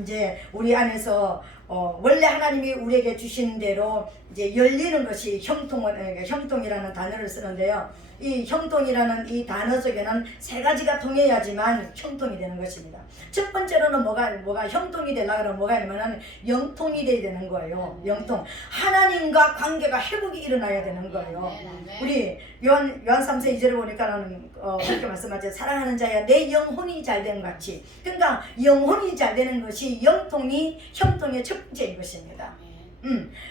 이제 우리 안에서 원래 하나님이 우리에게 주신 대로 이제 열리는 것이 형통이라는 단어를 쓰는데요. 이 형통이라는 이 단어 속에는 세 가지가 통해야지만 형통이 되는 것입니다. 첫 번째로는 뭐가 형통이 되려고 하면 뭐가 아니면은 영통이 돼야 되는 거예요. 영통. 하나님과 관계가 회복이 일어나야 되는 거예요. 우리 요한 3서 2절을 보니까는 그렇게 말씀하죠. 사랑하는 자야 내 영혼이 잘된 같이. 그러니까 영혼이 잘 되는 것이 형통의 첫 번째인 것입니다.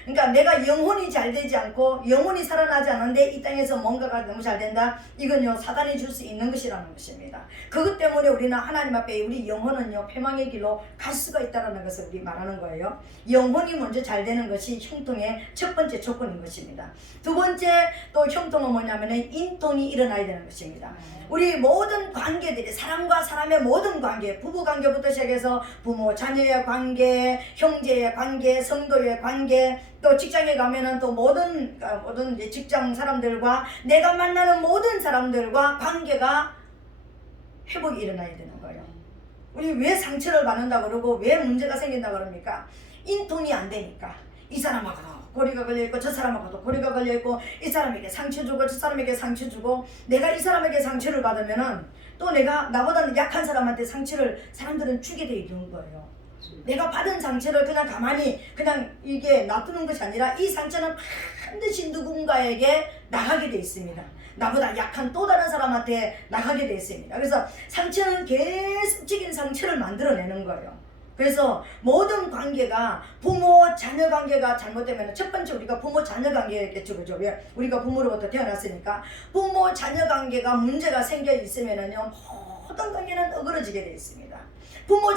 그러니까 내가 영혼이 잘 되지 않고 영혼이 살아나지 않는데 이 땅에서 뭔가가 너무 잘 된다. 이건요 사단이 줄 수 있는 것이라는 것입니다. 그것 때문에 우리는 하나님 앞에 우리 영혼은요 패망의 길로 갈 수가 있다는 것을 우리 말하는 거예요. 영혼이 먼저 잘 되는 것이 형통의 첫 번째 조건인 것입니다. 두 번째 또 형통은 뭐냐면은 인통이 일어나야 되는 것입니다. 우리 모든 관계들이 사람과 사람의 모든 관계, 부부 관계부터 시작해서 부모 자녀의 관계, 형제의 관계, 성도의 관계, 또 직장에 가면은 또 모든 직장 사람들과 내가 만나는 모든 사람들과 관계가 회복이 일어나야 되는 거예요. 우리 왜 상처를 받는다 그러고 왜 문제가 생긴다 그럽니까? 인통이 안 되니까. 이 사람하고도 고리가 걸려있고 저 사람하고도 고리가 걸려있고 이 사람에게 상처 주고 저 사람에게 상처 주고 내가 이 사람에게 상처를 받으면은 또 내가 나보다 약한 사람한테 상처를 사람들은 주게 돼 있는 거예요. 내가 받은 상처를 그냥 가만히 그냥 이게 놔두는 것이 아니라 이 상처는 반드시 누군가에게 나가게 돼 있습니다. 나보다 약한 또 다른 사람한테 나가게 돼 있습니다. 그래서 상처는 계속적인 상처를 만들어내는 거예요. 그래서 모든 관계가 부모 자녀 관계가 잘못되면 첫 번째 우리가 부모 자녀 관계겠죠, 그죠? 왜 우리가 부모로부터 태어났으니까 부모 자녀 관계가 문제가 생겨 있으면은요 모든 관계는 어그러지게 돼 있습니다. 부모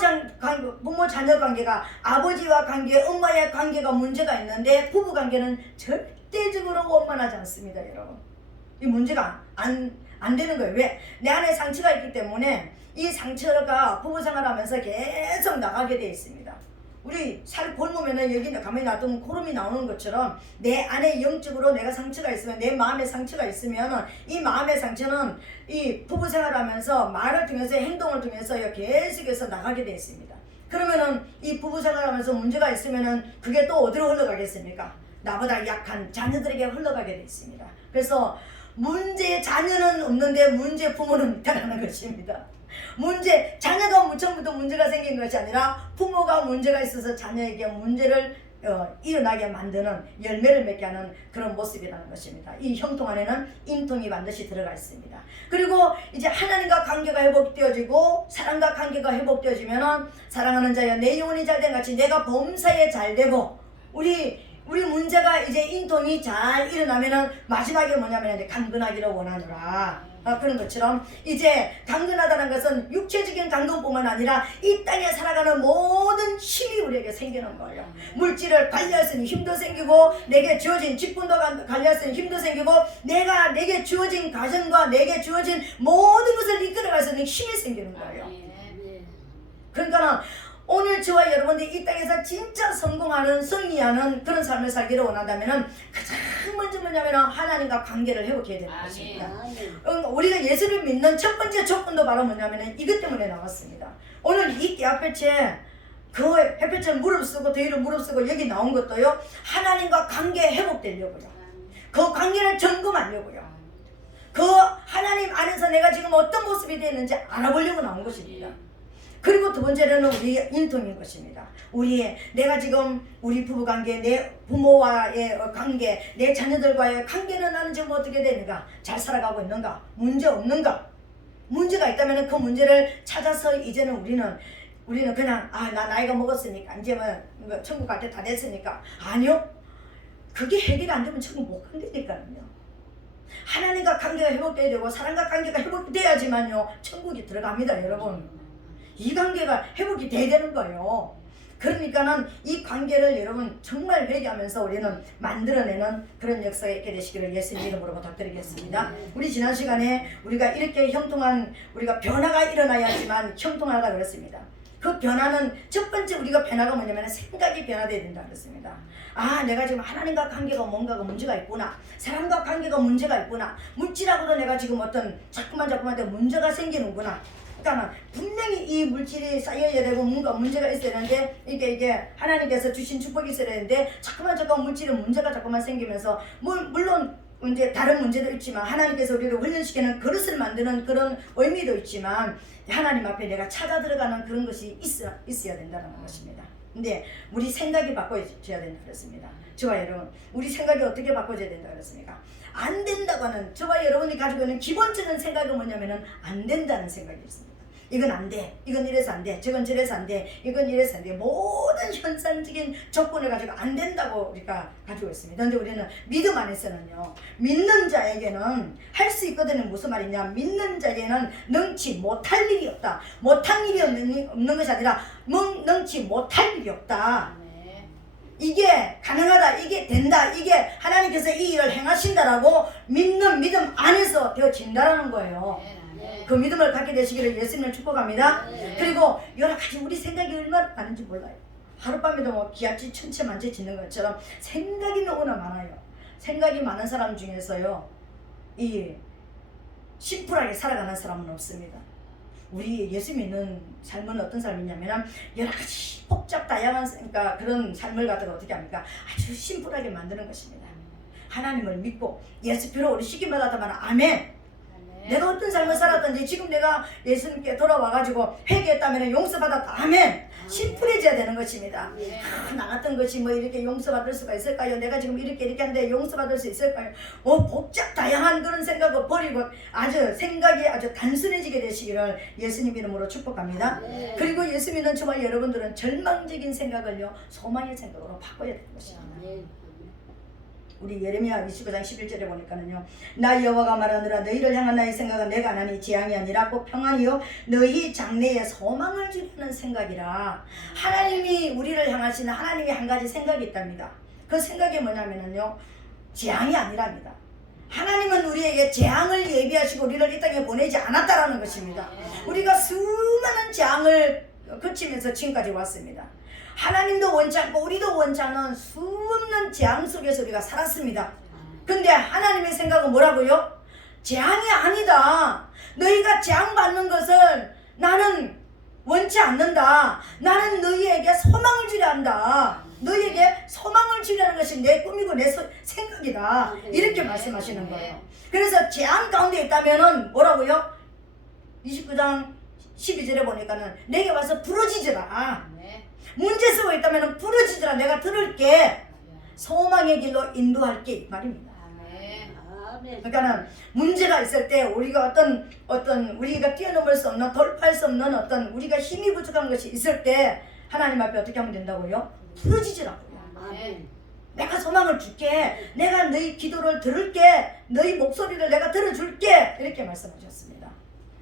자녀 관계가 아버지와 관계, 엄마의 관계가 문제가 있는데 부부 관계는 절대적으로 원만하지 않습니다, 여러분. 이 문제가 안 되는 거예요. 왜? 내 안에 상처가 있기 때문에 이 상처가 부부 생활하면서 계속 나가게 되어 있습니다. 우리 살 굶으면은 여기 가만히 놔두면 고름이 나오는 것처럼 내 안에 영적으로 내가 상처가 있으면 내 마음에 상처가 있으면 이 마음의 상처는 이 부부 생활하면서 말을 통해서 행동을 통해서 계속해서 나가게 되어 있습니다. 그러면은 이 부부 생활하면서 문제가 있으면은 그게 또 어디로 흘러가겠습니까? 나보다 약한 자녀들에게 흘러가게 되어 있습니다. 그래서 문제 자녀는 없는데 문제 부모는 있다는 것입니다. 자녀가 처음부터 문제가 생긴 것이 아니라 부모가 문제가 있어서 자녀에게 문제를 일어나게 만드는 열매를 맺게 하는 그런 모습이라는 것입니다. 이 형통 안에는 인통이 반드시 들어가 있습니다. 그리고 이제 하나님과 관계가 회복되어지고 사랑과 관계가 회복되어지면은 사랑하는 자여 내 영혼이 잘된 같이 내가 범사에 잘되고 우리 문제가 이제 인통이 잘 일어나면은 마지막에 뭐냐면 이제 강건하기를 원하노라. 그런 것처럼 이제 강건하다는 것은 육체적인 강건뿐만 아니라 이 땅에 살아가는 모든 힘이 우리에게 생기는 거예요. 물질을 관리할 수 있는 힘도 생기고 내게 주어진 직분도 관리할 수 있는 힘도 생기고 내게 주어진 가정과 내게 주어진 모든 것을 이끌어갈 수 있는 힘이 생기는 거예요. 그러니까 오늘 저와 여러분들이 이 땅에서 진짜 성공하는 승리하는 그런 삶을 살기를 원한다면 가장 먼저 뭐냐면 하나님과 관계를 회복해야 되는 것입니다. 우리가 예수를 믿는 첫 번째 조건도 바로 뭐냐면 이것 때문에 나왔습니다. 오늘 이 햇볕에 그 햇볕에 무릅쓰고 더위를 무릅쓰고 여기 나온 것도요 하나님과 관계 회복되려고요. 그 관계를 점검하려고요. 그 하나님 안에서 내가 지금 어떤 모습이 되는지 알아보려고 나온 것입니다. 그리고 두 번째로는 우리의 인통인 것입니다. 내가 지금 우리 부부관계, 내 부모와의 관계, 내 자녀들과의 관계는 나는 지금 어떻게 되는가? 잘 살아가고 있는가? 문제 없는가? 문제가 있다면 그 문제를 찾아서 이제는 우리는 그냥 나 나이가 먹었으니까 이제 뭐 천국 갈 때 다 됐으니까 아니요. 그게 해결이 안 되면 천국 못 간다니까요. 하나님과 관계가 회복돼야 되고 사랑과 관계가 회복돼야지만요 천국이 들어갑니다, 여러분. 이 관계가 회복이 돼야 되는 거예요. 그러니까는 이 관계를 여러분 정말 회개하면서 우리는 만들어내는 그런 역사가 있게 되시기를 예수님 이름으로 부탁드리겠습니다. 우리 지난 시간에 우리가 이렇게 형통한 우리가 변화가 일어나야지만 형통하다 그랬습니다. 그 변화는 첫 번째 우리가 변화가 뭐냐면 생각이 변화돼야 된다 그랬습니다. 내가 지금 하나님과 관계가 뭔가가 문제가 있구나. 사람과 관계가 문제가 있구나. 물질하고도 내가 지금 어떤 자꾸만 문제가 생기는구나. 그러니까 분명히 이 물질이 쌓여야 되고 뭔가 문제가 있어야 되는데 이게 하나님께서 주신 축복이 있어야 되는데 자꾸만 물질은 문제가 자꾸만 생기면서 물론 이제 다른 문제도 있지만 하나님께서 우리를 훈련시키는 그릇을 만드는 그런 의미도 있지만 하나님 앞에 내가 찾아 들어가는 그런 것이 있어야 된다는 것입니다. 근데 우리 생각이 바꿔져야 된다 그랬습니다. 저와 여러분, 우리 생각이 어떻게 바꿔져야 된다 그랬습니까? 안 된다고 하는, 저와 여러분이 가지고 있는 기본적인 생각은 뭐냐면은 안 된다는 생각이 있습니다. 이건 안 돼, 이건 이래서 안 돼, 저건 저래서 안 돼, 이건 이래서 안 돼. 모든 현상적인 조건을 가지고 안 된다고 우리가 가지고 있습니다. 그런데 우리는 믿음 안에서는요, 믿는 자에게는 할 수 있거든요. 무슨 말이냐, 믿는 자에게는 능치 못할 일이 없다. 못한 일이 없는 것이 아니라 능치 못할 일이 없다. 이게 가능하다, 이게 된다, 이게 하나님께서 이 일을 행하신다라고 믿는 믿음 안에서 되어진다라는 거예요. 그 믿음을 갖게 되시기를 예수님을 축복합니다. 그리고 여러 가지 우리 생각이 얼마나 많은지 몰라요. 하룻밤에도 뭐 기아치 천체 만체 짓는 것처럼 생각이 너무나 많아요. 생각이 많은 사람 중에서요, 이 심플하게 살아가는 사람은 없습니다. 우리 예수 믿는 삶은 어떤 삶이냐면 여러 가지 복잡 다양한, 그러니까 그런 삶을 갖다가 어떻게 합니까? 아주 심플하게 만드는 것입니다. 하나님을 믿고 예수표로 우리 시kim 받았다면 아멘. 내가 어떤 삶을 살았든지 지금 내가 예수님께 돌아와가지고 회개했다면 용서받았다. 아멘. 심플해져야 되는 것입니다. 나 같은 것이 뭐 이렇게 용서받을 수가 있을까요? 내가 지금 이렇게 하는데 용서받을 수 있을까요? 복잡 다양한 그런 생각을 버리고 아주 생각이 아주 단순해지게 되시기를 예수님 이름으로 축복합니다. 그리고 예수 믿는 저와 여러분들은 절망적인 생각을요, 소망의 생각으로 바꿔야 되는 것입니다. 우리 예레미야 29장 11절에 보니까는요, 나 여호와가 말하느라 너희를 향한 나의 생각은 내가 안 하니 재앙이 아니라 꼭 평안이요 너희 장래에 소망을 주려는 생각이라. 하나님이 우리를 향하시는 하나님이 한 가지 생각이 있답니다. 그 생각이 뭐냐면요, 재앙이 아니랍니다. 하나님은 우리에게 재앙을 예비하시고 우리를 이 땅에 보내지 않았다라는 것입니다. 우리가 수많은 재앙을 거치면서 지금까지 왔습니다. 하나님도 원치 않고 우리도 원치 않은 수없는 재앙 속에서 우리가 살았습니다. 근데 하나님의 생각은 뭐라고요? 재앙이 아니다. 너희가 재앙 받는 것을 나는 원치 않는다. 나는 너희에게 소망을 주려 한다. 너희에게 소망을 주려는 것이 내 꿈이고 내 생각이다. 이렇게 말씀하시는 거예요. 그래서 재앙 가운데 있다면은 뭐라고요? 29장 12절에 보니까는 내게 와서 부르짖으라. 문제 쓰고 있다면 부르짖으라. 내가 들을게. 소망의 길로 인도할게 말입니다. 그러니까는 문제가 있을 때 우리가 어떤 우리가 뛰어넘을 수 없는, 돌파할 수 없는 어떤 우리가 힘이 부족한 것이 있을 때 하나님 앞에 어떻게 하면 된다고요? 부르짖으라고요. 내가 소망을 줄게. 내가 너희 기도를 들을게. 너희 목소리를 내가 들어줄게. 이렇게 말씀하셨습니다.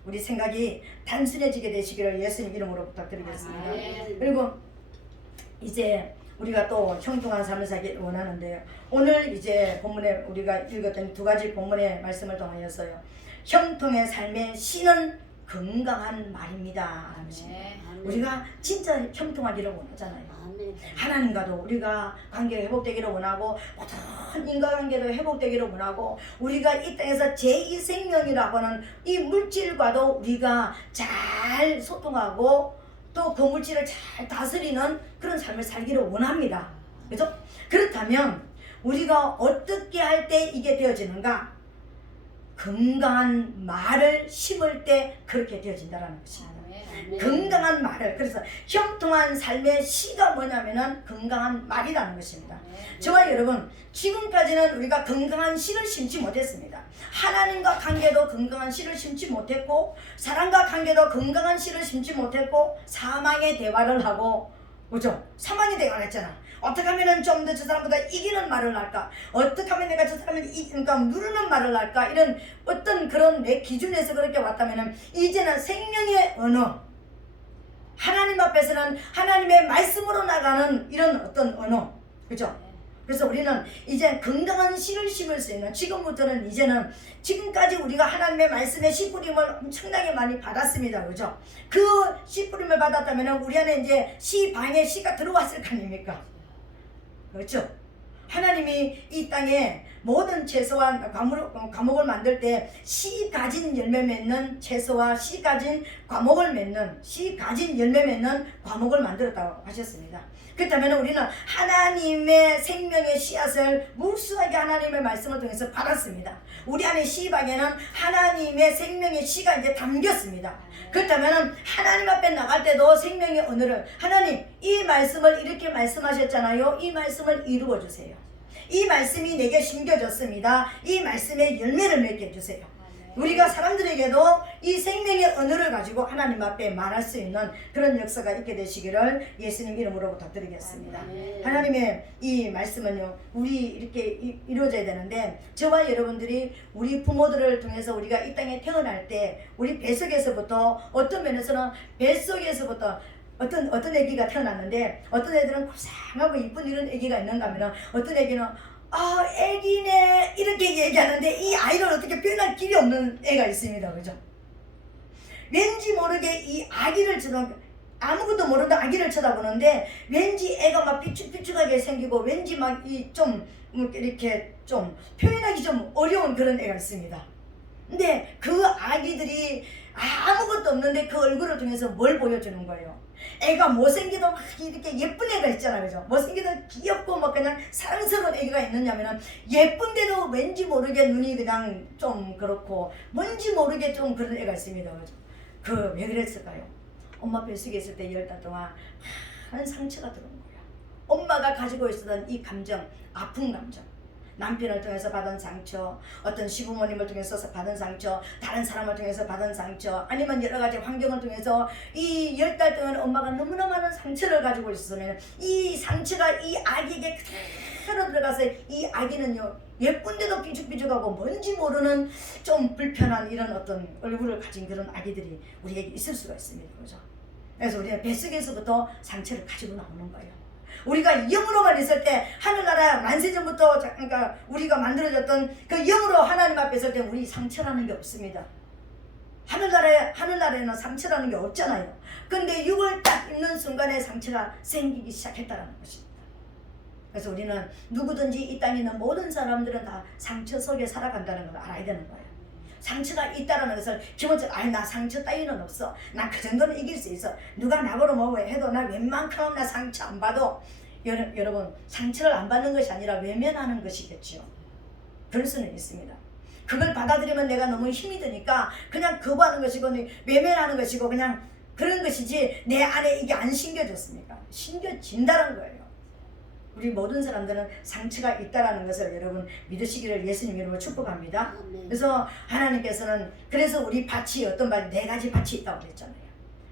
우리 생각이 단순해지게 되시기를 예수님 이름으로 부탁드리겠습니다. 그리고 이제 우리가 또 형통한 삶을 살기 원하는데요. 오늘 이제 본문에 우리가 읽었던 두 가지 본문의 말씀을 통하여서요, 형통의 삶의 신은 건강한 말입니다. 우리가 진짜 형통하기를 원하잖아요. 하나님과도 우리가 관계가 회복되기를 원하고 모든 인간관계도 회복되기를 원하고 우리가 이 땅에서 제2생명이라고 하는 이 물질과도 우리가 잘 소통하고 또 그 물질을 잘 다스리는 그런 삶을 살기를 원합니다. 그죠? 그렇다면 우리가 어떻게 할 때 이게 되어지는가? 건강한 말을 심을 때 그렇게 되어진다는 것입니다. 건강한 말을, 그래서 형통한 삶의 시가 뭐냐면은 건강한 말이라는 것입니다. 저와 여러분, 지금까지는 우리가 건강한 씨를 심지 못했습니다. 하나님과 관계도 건강한 씨를 심지 못했고, 사람과 관계도 건강한 씨를 심지 못했고, 사망의 대화를 하고, 그죠? 사망의 대화를 했잖아. 어떻게 하면 좀 더 저 사람보다 이기는 말을 할까? 어떻게 하면 내가 저 사람을 그러니까 누르는 말을 할까? 이런 어떤 그런 내 기준에서 그렇게 왔다면 이제는 생명의 언어, 하나님 앞에서는 하나님의 말씀으로 나가는 이런 어떤 언어, 그죠? 그래서 우리는 이제 건강한 씨를 심을 수 있는, 지금부터는 이제는 지금까지 우리가 하나님의 말씀의 씨뿌림을 엄청나게 많이 받았습니다. 그죠? 그 씨뿌림을 받았다면 우리 안에 이제 씨방의 씨가 들어왔을 거 아닙니까? 그렇죠? 하나님이 이 땅에 모든 채소와 과목을 만들 때 씨 가진 열매 맺는 채소와 씨 가진 과목을 맺는 씨 가진 열매 맺는 과목을 만들었다고 하셨습니다. 그렇다면 우리는 하나님의 생명의 씨앗을 무수하게 하나님의 말씀을 통해서 받았습니다. 우리 안에 씨박에는 하나님의 생명의 씨가 이제 담겼습니다. 그렇다면 하나님 앞에 나갈 때도 생명의 언어를 하나님 이 말씀을 이렇게 말씀하셨잖아요. 이 말씀을 이루어 주세요. 이 말씀이 내게 심겨졌습니다. 이 말씀에 열매를 맺게 해주세요. 우리가 사람들에게도 이 생명의 언어를 가지고 하나님 앞에 말할 수 있는 그런 역사가 있게 되시기를 예수님 이름으로 부탁드리겠습니다. 하나님의 이 말씀은요, 우리 이렇게 이루어져야 되는데, 저와 여러분들이 우리 부모들을 통해서 우리가 이 땅에 태어날 때 우리 뱃속에서부터 어떤 면에서는 뱃속에서부터 어떤 아기가 태어났는데, 어떤 애들은 고상하고 이쁜 이런 아기가 있는가 하면, 어떤 아기는 애기네 이렇게 얘기하는데 이 아이를 어떻게 표현할 길이 없는 애가 있습니다. 그죠? 왠지 모르게 이 아기를 아무것도 모르는 아기를 쳐다보는데 왠지 애가 막 삐죽삐죽하게 생기고 왠지 막 좀 이렇게 좀 표현하기 좀 어려운 그런 애가 있습니다. 근데 그 아기들이 아무것도 없는데 그 얼굴을 통해서 뭘 보여주는 거예요? 애가 못생기도 막 이렇게 예쁜 애가 있잖아, 그죠? 못생기도 귀엽고 막 그냥 사랑스러운 애가 있느냐면은 예쁜데도 왠지 모르게 눈이 그냥 좀 그렇고 뭔지 모르게 좀 그런 애가 있습니다, 그죠? 왜 그랬을까요? 엄마 뱃속에 있을 때 10달 동안 한 상처가 들어온 거야. 엄마가 가지고 있었던 이 감정, 아픈 감정, 남편을 통해서 받은 상처, 어떤 시부모님을 통해서 받은 상처, 다른 사람을 통해서 받은 상처, 아니면 여러 가지 환경을 통해서 이 10달 동안 엄마가 너무나 많은 상처를 가지고 있었으면 이 상처가 이 아기에게 그대로 들어가서 이 아기는요, 예쁜데도 삐죽삐죽하고 뭔지 모르는 좀 불편한 이런 어떤 얼굴을 가진 그런 아기들이 우리에게 있을 수가 있습니다. 그죠? 그래서 우리는 뱃속에서부터 상처를 가지고 나오는 거예요. 우리가 영으로만 있을 때 하늘나라 만세전부터 그러니까 우리가 만들어졌던 그 영으로 하나님 앞에 있을 때 우리 상처라는 게 없습니다. 하늘나라에는 상처라는 게 없잖아요. 근데 육을 딱 입는 순간에 상처가 생기기 시작했다는 것입니다. 그래서 우리는 누구든지 이 땅에 있는 모든 사람들은 다 상처 속에 살아간다는 걸 알아야 되는 거예요. 상처가 있다는 것을 기본적으로 나 상처 따위는 없어. 나 그 정도는 이길 수 있어. 누가 나보러 뭐 해도 나 웬만큼 나 상처 안 받아. 여러분 상처를 안 받는 것이 아니라 외면하는 것이겠죠. 그럴 수는 있습니다. 그걸 받아들이면 내가 너무 힘이 드니까 그냥 거부하는 것이고 외면하는 것이고 그냥 그런 것이지 내 안에 이게 안 심겨졌습니까? 심겨진다는 거예요. 우리 모든 사람들은 상처가 있다라는 것을 여러분 믿으시기를 예수님 이름으로 축복합니다. 그래서 하나님께서는 그래서 우리 밭이 어떤 밭이 4가지 밭이 있다고 그랬잖아요.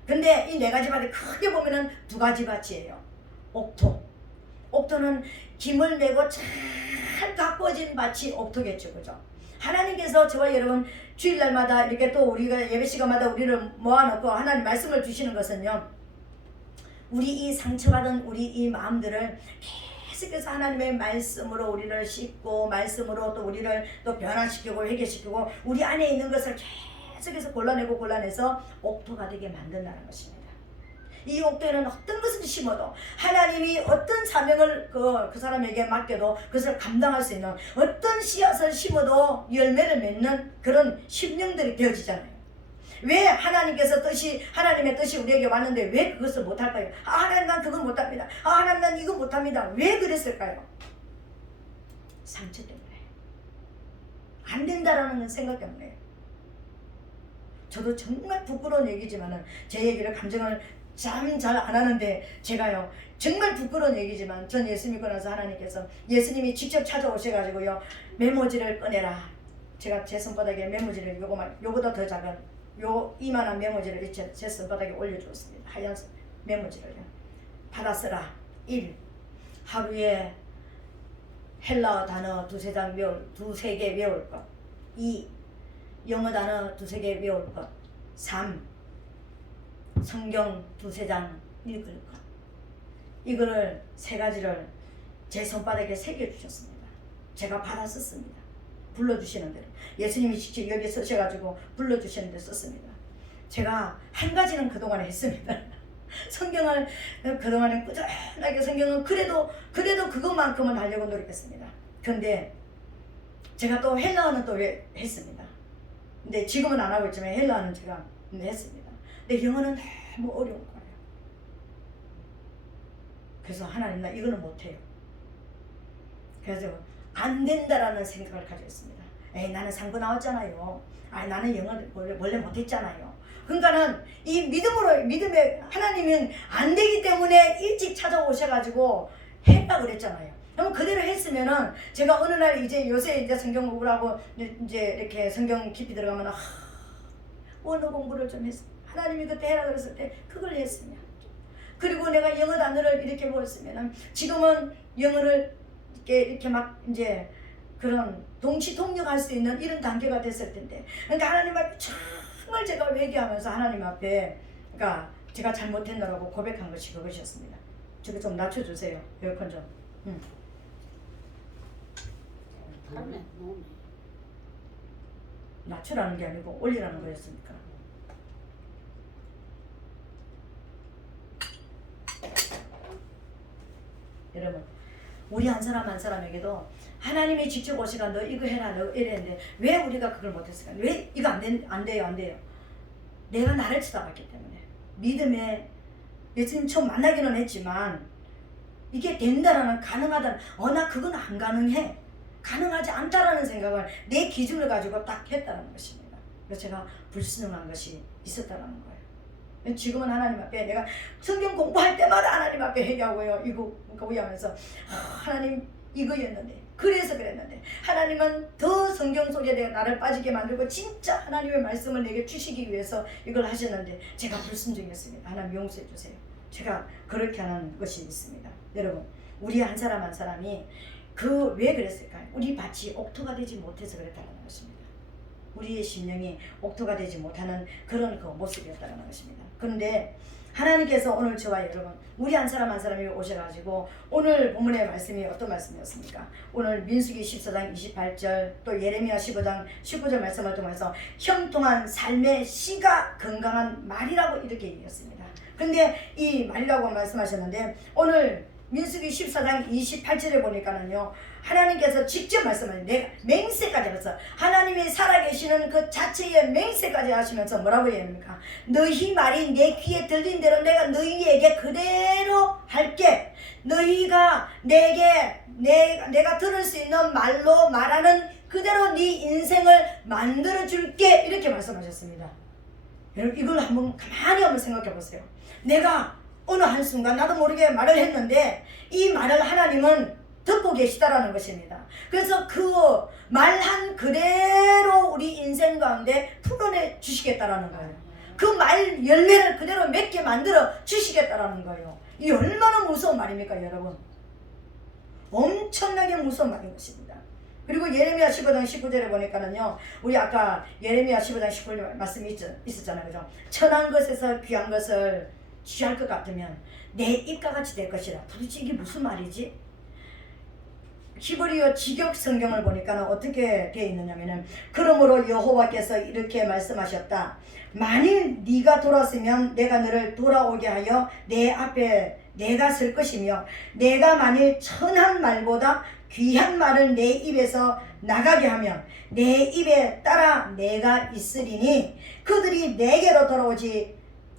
근데 이 4가지 밭이 크게 보면은 2가지 밭이에요. 옥토는 김을 메고 잘 가꾸어진 밭이 옥토겠죠, 그죠? 하나님께서 저와 여러분 주일날마다 이렇게 또 우리가 예배 시간마다 우리를 모아놓고 하나님 말씀을 주시는 것은요, 우리 이 상처받은 우리 이 마음들을 계속해서 하나님의 말씀으로 우리를 씻고 말씀으로 또 우리를 또 변화시키고 회개시키고 우리 안에 있는 것을 계속해서 골라내서 옥토가 되게 만든다는 것입니다. 이 옥토에는 어떤 것을 심어도 하나님이 어떤 사명을 그 사람에게 맡겨도 그것을 감당할 수 있는 어떤 씨앗을 심어도 열매를 맺는 그런 심령들이 되어지잖아요. 왜 하나님의 뜻이 우리에게 왔는데 왜 그것을 못할까요? 하나님 난 그건 못합니다. 하나님 난 이거 못합니다. 왜 그랬을까요? 상처 때문에. 안 된다라는 생각 때문에. 저도 정말 부끄러운 얘기지만 제 얘기를 감정을 참 잘 안 하는데 제가요 정말 부끄러운 얘기지만 전 예수 믿고 나서 하나님께서 예수님이 직접 찾아오셔가지고요 메모지를 꺼내라. 제가 제 손바닥에 메모지를 요거보다 더 작은 이만한 메모지를 제 손바닥에 올려주었습니다. 하얀 메모지를요. 받아 쓰라. 1. 하루에 헬라어 단어 2-3개 외울 것. 2. 영어 단어 2-3개 외울 것. 3. 성경 2-3장 읽을 것. 이거를 3가지를 제 손바닥에 새겨주셨습니다. 제가 받아 썼습니다. 불러주시는 대로 예수님이 직접 여기 서셔가지고 불러주시는 데 썼습니다. 제가 한 가지는 그동안에 했습니다. 성경을 그동안에 꾸준하게 성경은 그래도 그것만큼은 하려고 노력했습니다. 그런데 제가 또 헬라어는 또 했습니다. 근데 지금은 안 하고 있지만 헬라어는 제가 했습니다. 근데 영어는 너무 어려운 거예요. 그래서 하나님 나 이거는 못해요. 그래서 안 된다라는 생각을 가지고 있습니다. 에이 나는 상고 나왔잖아요. 아 나는 영어 원래 못했잖아요. 그러니까는 이 믿음에 하나님은 안 되기 때문에 일찍 찾아오셔가지고 했다 그랬잖아요. 그럼 그대로 했으면은 제가 어느 날 이제 요새 이제 성경 공부를 하고 이제 이렇게 성경 깊이 들어가면 언어 공부를 좀 했어. 하나님이 그때 해라 그랬을 때 그걸 했으면, 그리고 내가 영어 단어를 이렇게 배웠으면은 지금은 영어를 이렇게 막 이제 그런 동시 통역할 수 있는 이런 단계가 됐을 텐데, 그러니까 하나님 앞에 정말 제가 회개하면서 하나님 앞에 그러니까 제가 잘못했노라고 고백한 것이 그것이었습니다. 저거 좀 낮춰주세요. 에어컨 좀. 낮추라는 게 아니고 올리라는 거였으니까. 여러분, 우리 한 사람 한 사람에게도 하나님이 직접 오시가 너 이거 해라 너 이랬는데 왜 우리가 그걸 못했을까? 왜 이거 안 돼요. 내가 나를 쳐다봤기 때문에. 믿음에 예수님 처음 만나기는 했지만 이게 된다라는, 가능하다는, 나 그건 안 가능해, 가능하지 않다라는 생각을 내 기준을 가지고 딱 했다는 것입니다. 그래서 제가 불순응한 것이 있었다는 거예요. 지금은 하나님 앞에 내가 성경 공부할 때마다 하나님 앞에 회개하고요. 이거 하면서 하나님 이거였는데, 그래서 그랬는데 하나님은 더 성경 속에 내가 나를 빠지게 만들고 진짜 하나님의 말씀을 내게 주시기 위해서 이걸 하셨는데 제가 불순종했습니다. 하나님 용서해 주세요. 제가 그렇게 하는 것이 있습니다. 여러분, 우리 한 사람 한 사람이 왜 그랬을까요? 우리 밭이 옥토가 되지 못해서 그랬다는 것입니다. 우리의 심령이 옥토가 되지 못하는 그런 그 모습이었다는 것입니다. 그런데 하나님께서 오늘 저와 여러분, 우리 한 사람 한 사람이 오셔가지고 오늘 본문의 말씀이 어떤 말씀이었습니까? 오늘 민수기 14장 28절 또 예레미야 15장 19절 말씀을 통해서 형통한 삶의 씨가 건강한 말이라고 이렇게 얘기했습니다. 근데 이 말이라고 말씀하셨는데 오늘 민수기 14장 28절에 보니까는요, 하나님께서 직접 말씀하신, 내가 맹세까지 하면서 하나님이 살아계시는 그 자체의 맹세까지 하시면서 뭐라고 얘기합니까? 너희 말이 내 귀에 들린 대로 내가 너희에게 그대로 할게. 너희가 내가 들을 수 있는 말로 말하는 그대로 네 인생을 만들어 줄게. 이렇게 말씀하셨습니다. 여러분, 이걸 한번 가만히 한번 생각해 보세요. 내가 어느 한순간 나도 모르게 말을 했는데 이 말을 하나님은 듣고 계시다라는 것입니다. 그래서 그 말한 그대로 우리 인생 가운데 풀어내 주시겠다라는 거예요. 그 말 열매를 그대로 맺게 만들어 주시겠다라는 거예요. 이 얼마나 무서운 말입니까, 여러분? 엄청나게 무서운 말인 것입니다. 그리고 예레미야 15장 19절에 보니까는요, 우리 아까 예레미야 15장 19절 말씀이 있었잖아요. 그죠? 천한 것에서 귀한 것을 취할 것 같으면 내 입가같이 될 것이라. 도대체 이게 무슨 말이지? 히브리어 직역 성경을 보니까 어떻게 되어 있느냐면은, 그러므로 여호와께서 이렇게 말씀하셨다. 만일 네가 돌았으면 내가 너를 돌아오게 하여 내 앞에 내가 설 것이며, 내가 만일 천한 말보다 귀한 말을 내 입에서 나가게 하면 내 입에 따라 내가 있으리니 그들이 내게로 돌아오지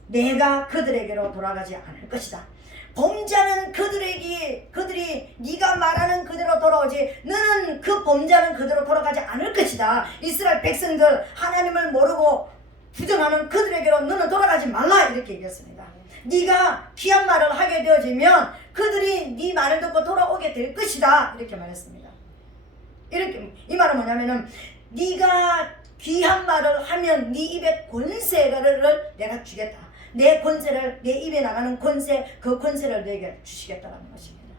내가 그들에게로 돌아가지 않을 것이다. 범자는 그들이 네가 말하는 그대로 돌아오지 너는 그 범자는 그대로 돌아가지 않을 것이다. 이스라엘 백성들, 하나님을 모르고 부정하는 그들에게로 너는 돌아가지 말라. 이렇게 얘기했습니다. 네가 귀한 말을 하게 되어지면 그들이 네 말을 듣고 돌아오게 될 것이다. 이렇게 말했습니다. 이렇게, 이 말은 뭐냐면은 네가 귀한 말을 하면 네 입에 권세를 내가 주겠다. 내 권세를, 내 입에 나가는 권세, 그 권세를 너에게 주시겠다는 것입니다.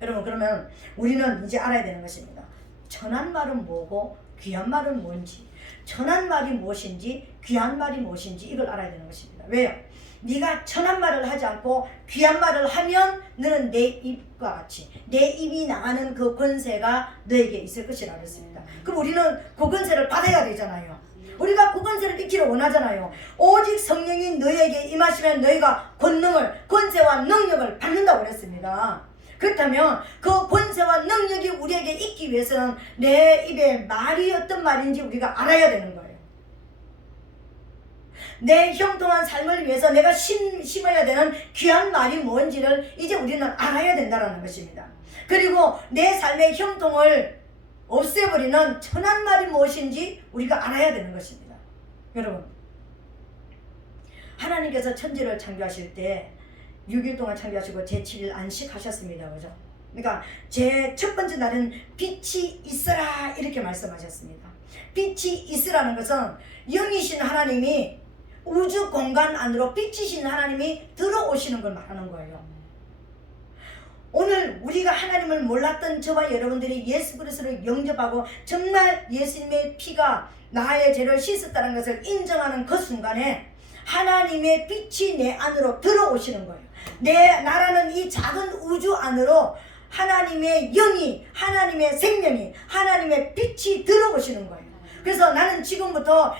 여러분, 그러면 우리는 이제 알아야 되는 것입니다. 천한 말은 뭐고 귀한 말은 뭔지, 천한 말이 무엇인지 귀한 말이 무엇인지 이걸 알아야 되는 것입니다. 왜요? 네가 천한 말을 하지 않고 귀한 말을 하면 너는 내 입과 같이 내 입이 나가는 그 권세가 너에게 있을 것이라고 했습니다. 그럼 우리는 그 권세를 받아야 되잖아요. 우리가 그 권세를 익히를 원하잖아요. 오직 성령이 너희에게 임하시면 너희가 권능을, 권세와 능력을 받는다고 그랬습니다. 그렇다면 그 권세와 능력이 우리에게 있기 위해서는 내 입에 말이 어떤 말인지 우리가 알아야 되는 거예요. 내 형통한 삶을 위해서 내가 심어야 되는 귀한 말이 뭔지를 이제 우리는 알아야 된다는 것입니다. 그리고 내 삶의 형통을 없애버리는 천한 말이 무엇인지 우리가 알아야 되는 것입니다. 여러분, 하나님께서 천지를 창조하실 때 6일 동안 창조하시고 제7일 안식하셨습니다. 그죠? 그러니까 제 첫 번째 날은 빛이 있으라 이렇게 말씀하셨습니다. 빛이 있으라는 것은 영이신 하나님이 우주 공간 안으로 빛이신 하나님이 들어오시는 걸 말하는 거예요. 오늘 우리가 하나님을 몰랐던 저와 여러분들이 예수 그리스도를 영접하고 정말 예수님의 피가 나의 죄를 씻었다는 것을 인정하는 그 순간에 하나님의 빛이 내 안으로 들어오시는 거예요. 나라는 이 작은 우주 안으로 하나님의 영이, 하나님의 생명이, 하나님의 빛이 들어오시는 거예요. 그래서 나는 지금부터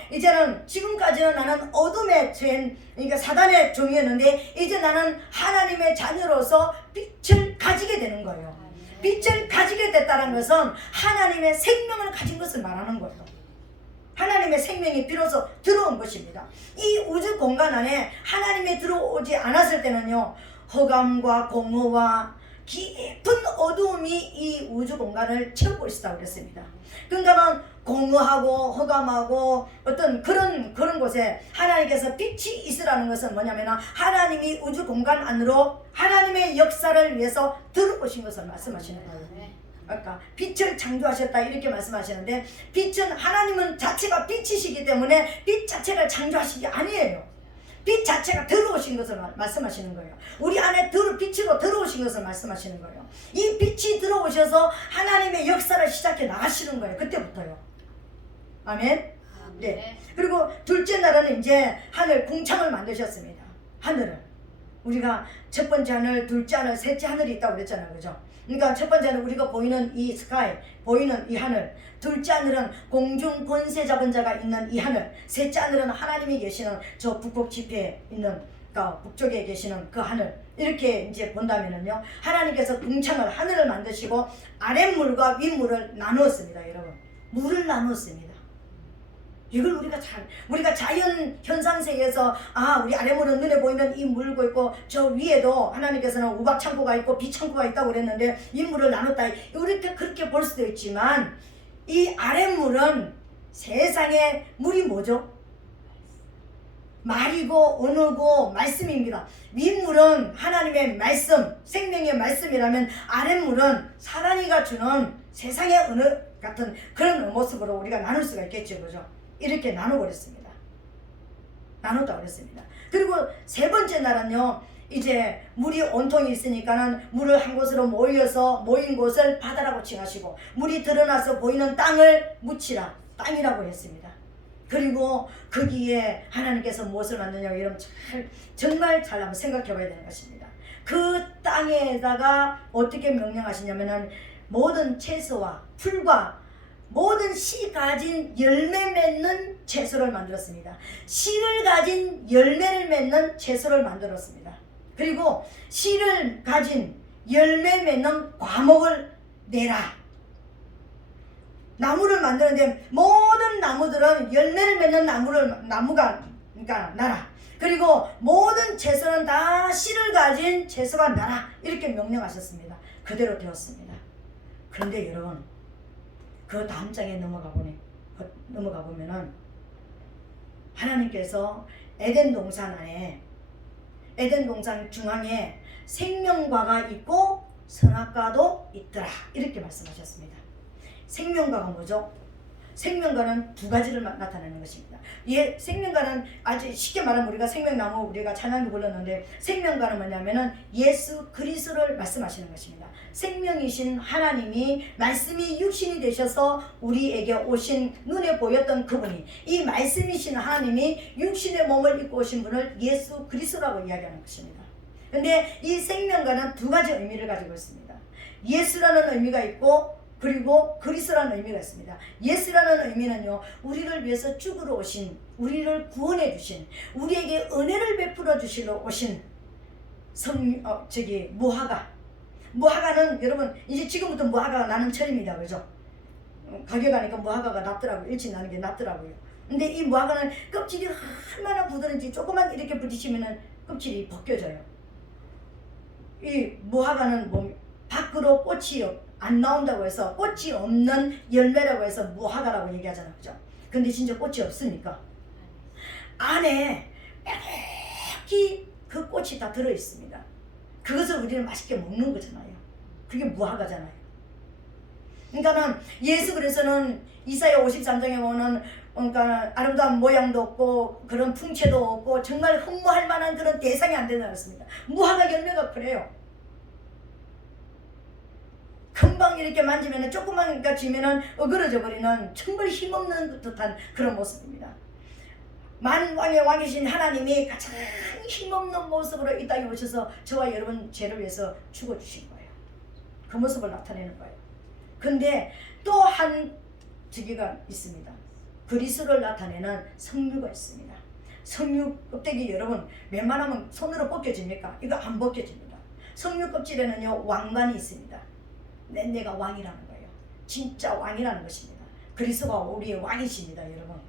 지금까지는 나는 어둠의 죄, 그러니까 사단의 종이었는데 이제 나는 하나님의 자녀로서 빛을 가지게 되는 거예요. 빛을 가지게 됐다는 것은 하나님의 생명을 가진 것을 말하는 거예요. 하나님의 생명이 비로소 들어온 것입니다. 이 우주 공간 안에 하나님이 들어오지 않았을 때는요, 허감과 공허와 깊은 어두움이 이 우주 공간을 채우고 있다고 그랬습니다. 그러니까는 공허하고 허감하고 어떤 그런 곳에 하나님께서 빛이 있으라는 것은 뭐냐면 하나님이 우주 공간 안으로 하나님의 역사를 위해서 들어오신 것을 말씀하시는 거예요. 그러니까 빛을 창조하셨다 이렇게 말씀하시는데, 빛은 하나님은 자체가 빛이시기 때문에 빛 자체를 창조하신 게 아니에요. 빛 자체가 들어오신 것을 말씀하시는 거예요. 우리 안에 빛으로 들어오신 것을 말씀하시는 거예요. 이 빛이 들어오셔서 하나님의 역사를 시작해 나가시는 거예요. 그때부터요. 아멘. 네. 그리고 둘째 날은 이제 하늘 궁창을 만드셨습니다. 하늘을 우리가 첫 번째 하늘, 둘째 하늘, 셋째 하늘이 있다고 그랬잖아요. 그죠? 그러니까 첫 번째 하늘 우리가 보이는 이 스카이, 보이는 이 하늘, 둘째 하늘은 공중 권세 잡은 자가 있는 이 하늘, 셋째 하늘은 하나님이 계시는 저 북극 지폐에 있는, 그러니까 북쪽에 계시는 그 하늘, 이렇게 이제 본다면은요, 하나님께서 궁창을, 하늘을 만드시고 아랫물과 윗물을 나누었습니다. 여러분, 물을 나누었습니다. 이걸 우리가 자연 현상 세계에서 우리 아래물은 눈에 보이는 이 물고 있고 저 위에도 하나님께서는 우박 창고가 있고 비 창고가 있다고 그랬는데 이 물을 나눴다 이렇게 그렇게 볼 수도 있지만, 이 아랫물은 세상의 물이 뭐죠? 말이고 언어고 말씀입니다. 윗물은 하나님의 말씀, 생명의 말씀이라면 아랫물은 사단이가 주는 세상의 언어 같은 그런 모습으로 우리가 나눌 수가 있겠죠. 그죠? 이렇게 나눠버렸습니다. 나눴다고 그랬습니다. 그리고 세 번째 날은요, 이제 물이 온통이 있으니까는 물을 한 곳으로 모인 곳을 바다라고 칭하시고, 물이 드러나서 보이는 땅을 묻히라, 땅이라고 했습니다. 그리고 거기에 하나님께서 무엇을 만드냐고 이러면 정말 잘 한번 생각해 봐야 되는 것입니다. 그 땅에다가 어떻게 명령하시냐면은 모든 채소와 풀과 모든 씨 가진 열매 맺는 채소를 만들었습니다. 씨를 가진 열매를 맺는 채소를 만들었습니다. 그리고 씨를 가진 열매 맺는 과목을 내라. 나무를 만드는데 모든 나무들은 열매를 맺는 나무가 그러니까 나라. 그리고 모든 채소는 다 씨를 가진 채소가 나라. 이렇게 명령하셨습니다. 그대로 되었습니다. 그런데 여러분, 그 다음 장에 넘어가 보면은 하나님께서 에덴 동산 안에, 에덴 동산 중앙에 생명과가 있고 선악과도 있더라 이렇게 말씀하셨습니다. 생명과가 뭐죠? 생명과는 두 가지를 나타내는 것입니다. 생명과는 아주 쉽게 말하면 우리가 생명나무 우리가 찬양도 불렀는데, 생명과는 뭐냐면은 예수 그리스도를 말씀하시는 것입니다. 생명이신 하나님이 말씀이 육신이 되셔서 우리에게 오신, 눈에 보였던 그분이, 이 말씀이신 하나님이 육신의 몸을 입고 오신 분을 예수 그리스도라고 이야기하는 것입니다. 근데 이 생명과는 두 가지 의미를 가지고 있습니다. 예수라는 의미가 있고 그리고 그리스도라는 의미가 있습니다. 예수라는 의미는요, 우리를 위해서 죽으러 오신, 우리를 구원해 주신, 우리에게 은혜를 베풀어 주시러 오신 무화과, 무화과는 여러분 이제 지금부터 무화과가 나는 철입니다. 그죠? 가격하니까 무화과가 낫더라고요. 일찍 나는 게 낫더라고요. 근데 이 무화과는 껍질이 얼마나 부드러운지 조금만 이렇게 부딪히면은 껍질이 벗겨져요. 이 무화과는 뭐 밖으로 꽃이 안 나온다고 해서 꽃이 없는 열매라고 해서 무화과라고 얘기하잖아요. 그죠? 근데 진짜 꽃이 없으니까 안에 빼곡히 그 꽃이 다 들어있습니다. 그것을 우리는 맛있게 먹는 거잖아요. 그게 무화과잖아요. 그러니까는 예수 그리스도는 이사야 53장에 보면 그러니까 아름다운 모양도 없고 그런 풍채도 없고 정말 흠모할 만한 그런 대상이 안 된다고 했습니다. 무화과 열매가 그래요. 금방 이렇게 만지면 조금만 쥐면은 어그러져 버리는 정말 힘없는 듯한 그런 모습입니다. 만왕의 왕이신 하나님이 가장 힘없는 모습으로 이 땅에 오셔서 저와 여러분 죄를 위해서 죽어주신 거예요. 그 모습을 나타내는 거예요. 근데 또 한 저기가 있습니다. 그리스도를 나타내는 성류가 있습니다. 성류 껍데기 여러분 웬만하면 손으로 벗겨집니까? 이거 안 벗겨집니다. 성류 껍질에는요 왕관이 있습니다. 내가 왕이라는 거예요. 진짜 왕이라는 것입니다. 그리스도가 우리의 왕이십니다. 여러분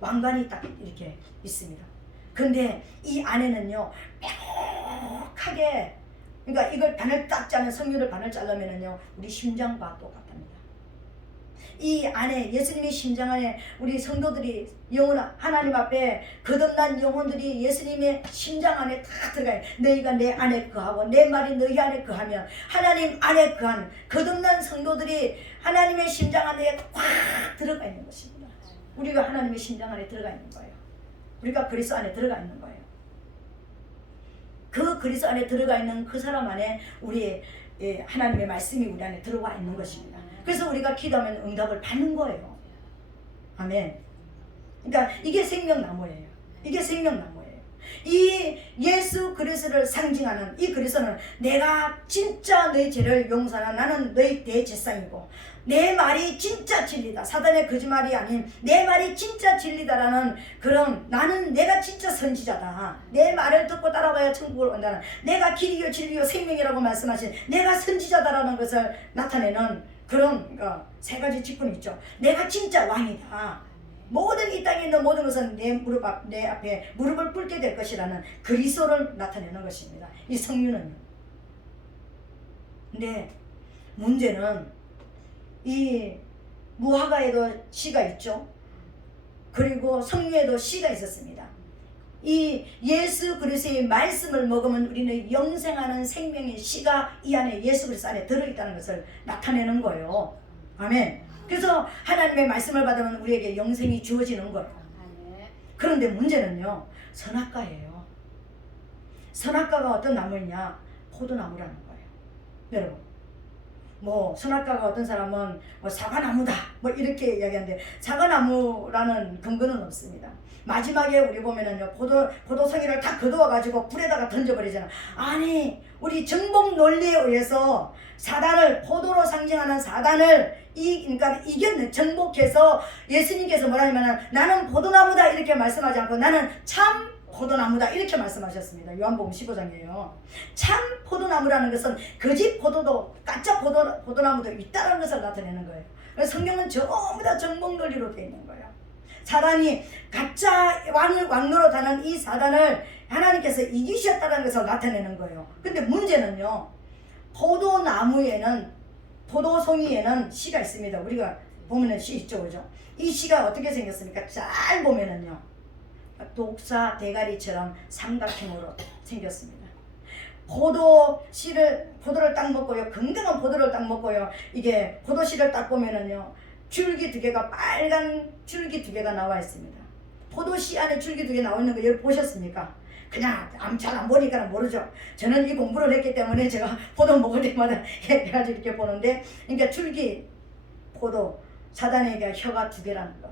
왕관이 딱 이렇게 있습니다. 근데 이 안에는요 빼곡하게 그러니까 이걸 반을 딱 짜면 성류를 반을 자르면은요 우리 심장과 똑같답니다. 이 안에 예수님의 심장 안에 우리 성도들이 영혼 하나님 앞에 거듭난 영혼들이 예수님의 심장 안에 다 들어가요. 너희가 내 안에 거하고 내 말이 너희 안에 거하면 하나님 안에 거한 거듭난 성도들이 하나님의 심장 안에 꽉 들어가 있는 것입니다. 우리가 하나님의 심장 안에 들어가 있는 거예요. 우리가 그리스도 안에 들어가 있는 거예요. 그 그리스도 안에 들어가 있는 그 사람 안에 우리의 하나님의 말씀이 우리 안에 들어와 있는 것입니다. 그래서 우리가 기도하면 응답을 받는 거예요. 아멘. 그러니까 이게 생명나무예요. 이게 생명나무예요. 이 예수 그리스도를 상징하는 이 그리스도는 내가 진짜 너희 죄를 용서하는 나는 너희 대제사장이고 내 말이 진짜 진리다. 사단의 거짓말이 아닌 내 말이 진짜 진리다라는 그런 나는 내가 진짜 선지자다. 내 말을 듣고 따라가야 천국을 온다는 내가 길이요 진리요 생명이라고 말씀하신 내가 선지자다라는 것을 나타내는 그런 세 가지 직분이 있죠. 내가 진짜 왕이다. 모든 이 땅에 있는 모든 것은 내 앞에 무릎을 꿇게 될 것이라는 그리스도를 나타내는 것입니다. 이 성류는요. 근데 문제는 이 무화과에도 씨가 있죠. 그리고 성류에도 씨가 있었습니다. 이 예수 그리스도의 말씀을 먹으면 우리는 영생하는 생명의 씨가 이 안에 예수 그리스도 안에 들어있다는 것을 나타내는 거예요. 아멘. 그래서 하나님의 말씀을 받으면 우리에게 영생이 주어지는 거예요. 그런데 문제는요 선악과예요. 선악과가 어떤 나무냐? 포도나무라는 거예요. 여러분 뭐 선악과가 어떤 사람은 뭐 사과나무다 뭐 이렇게 이야기하는데 사과나무라는 근거는 없습니다. 마지막에 우리 보면은요 포도송이를 다 거두어 가지고 불에다가 던져버리잖아. 아니 우리 정복 논리에 의해서 사단을 포도로 상징하는 사단을 그러니까 이겼는 정복해서 예수님께서 뭐라냐면은 나는 포도나무다 이렇게 말씀하지 않고 나는 참 포도나무다 이렇게 말씀하셨습니다. 요한복음 15장이에요. 참 포도나무라는 것은 거짓 포도도 가짜 포도나무도 있다는 것을 나타내는 거예요. 그래서 성경은 전부 다 정복 논리로 되어 있는 거예요. 사단이 가짜 왕노로 다는 이 사단을 하나님께서 이기셨다는 것을 나타내는 거예요. 근데 문제는요 포도나무에는 포도송이에는 씨가 있습니다. 우리가 보면은 씨 있죠, 그죠? 이 씨가 어떻게 생겼습니까? 잘 보면은요 독사 대가리처럼 삼각형으로 생겼습니다. 포도를 딱 먹고요, 건강한 포도를 딱 먹고요, 이게 포도씨를 딱 보면은요 줄기 두 개가 빨간 줄기 두 개가 나와 있습니다. 포도씨 안에 줄기 두 개 나와 있는 거 여러분 보셨습니까? 그냥 잘 안 보니까 모르죠. 저는 이 공부를 했기 때문에 제가 포도 먹을 때마다 해가지고 이렇게 보는데, 그러니까 줄기 포도 사단에게 혀가 두 개라는 것,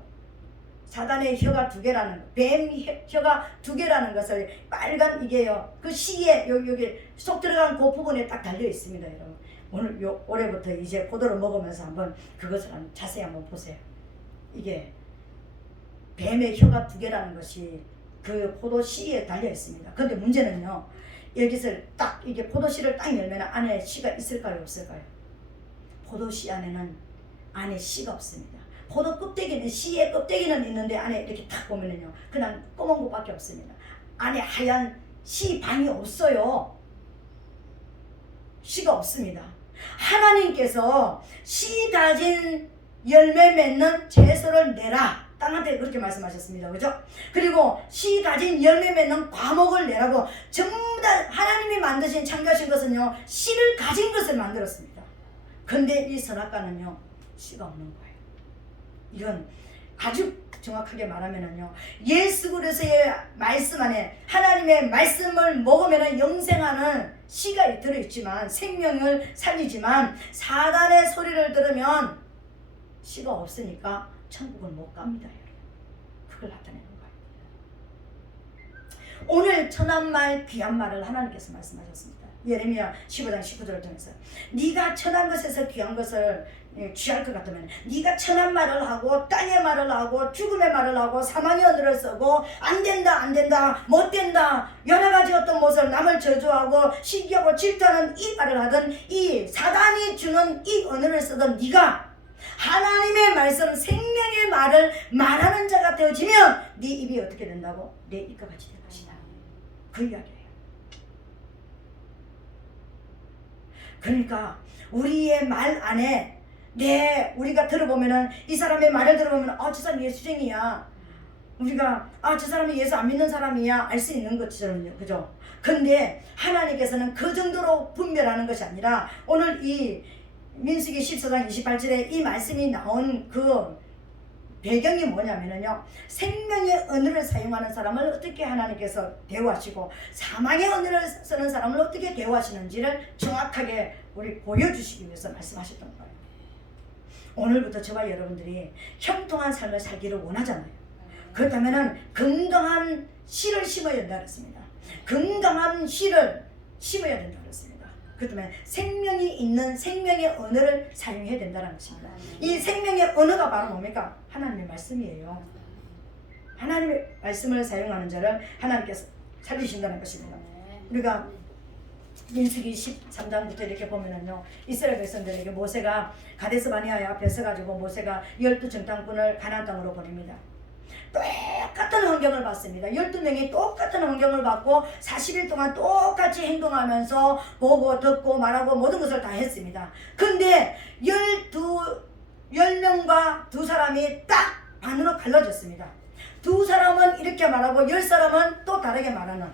사단의 혀가 두 개라는 것, 뱀 혀가 두 개라는 것을 빨간 이게요 그 씨에 여기 쏙 들어간 그 부분에 딱 달려 있습니다. 여러분 오늘 올해부터 이제 포도를 먹으면서 한번 그것을 자세히 한번 보세요. 이게 뱀의 혀가 두 개라는 것이 그 포도 씨에 달려 있습니다. 그런데 문제는요 여기서 딱 이게 포도씨를 딱 열면 안에 씨가 있을까요, 없을까요? 포도씨 안에 씨가 없습니다. 포도 껍데기는, 씨의 껍데기는 있는데 안에 이렇게 딱 보면은요, 그냥 검은 것밖에 없습니다. 안에 하얀 씨 방이 없어요. 씨가 없습니다. 하나님께서 씨 가진 열매 맺는 채소를 내라, 땅한테 그렇게 말씀하셨습니다. 그죠? 그리고 씨 가진 열매 맺는 과목을 내라고. 전부 다 하나님이 만드신, 창조하신 것은요, 씨를 가진 것을 만들었습니다. 근데 이 선악과는요, 씨가 없는 거예요. 이건 아주 정확하게 말하면은요, 예수 그리스도의 말씀 안에, 하나님의 말씀을 먹으면 영생하는 씨가 들어있지만, 생명을 살리지만, 사단의 소리를 들으면 씨가 없으니까 천국을 못 갑니다. 여러분, 그걸 나타내는 거예요. 오늘 천한 말, 귀한 말을 하나님께서 말씀하셨습니다. 예레미야 15장 19절을 통해서, 네가 천한 것에서 귀한 것을 취할 것 같으면 네가 천한 말을 하고 땅의 말을 하고 죽음의 말을 하고 사망의 언어를 쓰고 안된다 안된다 못된다 여러 가지 어떤 모습을 남을 저주하고 시기하고 질투하는 이 말을 하던, 이 사단이 주는 이 언어를 쓰던 네가 하나님의 말씀, 생명의 말을 말하는 자가 되어지면 네 입이 어떻게 된다고? 내 입과 같이 될 것이다. 그 이야기예요. 그러니까 우리의 말 안에, 우리가 들어보면은, 이 사람의 말을 들어보면 저 사람 예수쟁이야, 우리가 저 사람이 예수 안 믿는 사람이야 알 수 있는 것처럼요. 그죠? 근데 하나님께서는 그 정도로 분별하는 것이 아니라, 오늘 이 민수기 14장 28절에 이 말씀이 나온 그 배경이 뭐냐면요, 생명의 언어를 사용하는 사람을 어떻게 하나님께서 대우하시고 사망의 언어를 쓰는 사람을 어떻게 대우하시는지를 정확하게 우리 보여주시기 위해서 말씀하셨던 거예요. 오늘부터 저와 여러분들이 형통한 삶을 살기를 원하잖아요. 그렇다면 건강한 씨를 심어야 된다 그랬습니다. 건강한 씨를 심어야 된다 그랬습니다. 그렇다면 생명이 있는 생명의 언어를 사용해야 된다는 것입니다. 이 생명의 언어가 바로 뭡니까? 하나님의 말씀이에요. 하나님의 말씀을 사용하는 자를 하나님께서 살리신다는 것입니다. 우리가 민수기 13장부터 이렇게 보면은요, 이스라엘 백성들에게 모세가 가데스 바네아에 앞에 서가지고 모세가 12정탐꾼을 가나안 땅으로 보냅니다. 똑같은 환경을 받습니다. 12명이 똑같은 환경을 받고 40일 동안 똑같이 행동하면서 보고 듣고 말하고 모든 것을 다 했습니다. 근데 10명과 두 사람이 딱 반으로 갈라졌습니다. 두 사람은 이렇게 말하고 10사람은 또 다르게 말하는.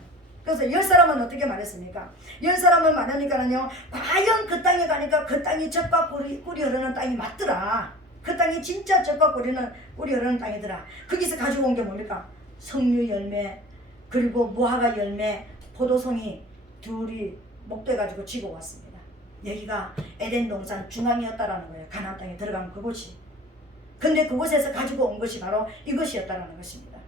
그래서 10사람은 어떻게 말했습니까? 10사람은 말하니까는요, 과연 그 땅에 가니까 그 땅이 젖과 꿀이 흐르는 땅이 맞더라. 그 땅이 진짜 젖과 꿀이 흐르는 땅이더라. 거기서 가지고 온 게 뭡니까? 석류 열매, 그리고 무화과 열매, 포도송이 둘이 목대 가지고 지고 왔습니다. 여기가 에덴 동산 중앙이었다라는 거예요. 가나안 땅에 들어간 그곳이. 근데 그곳에서 가지고 온 것이 바로 이것이었다라는 것입니다.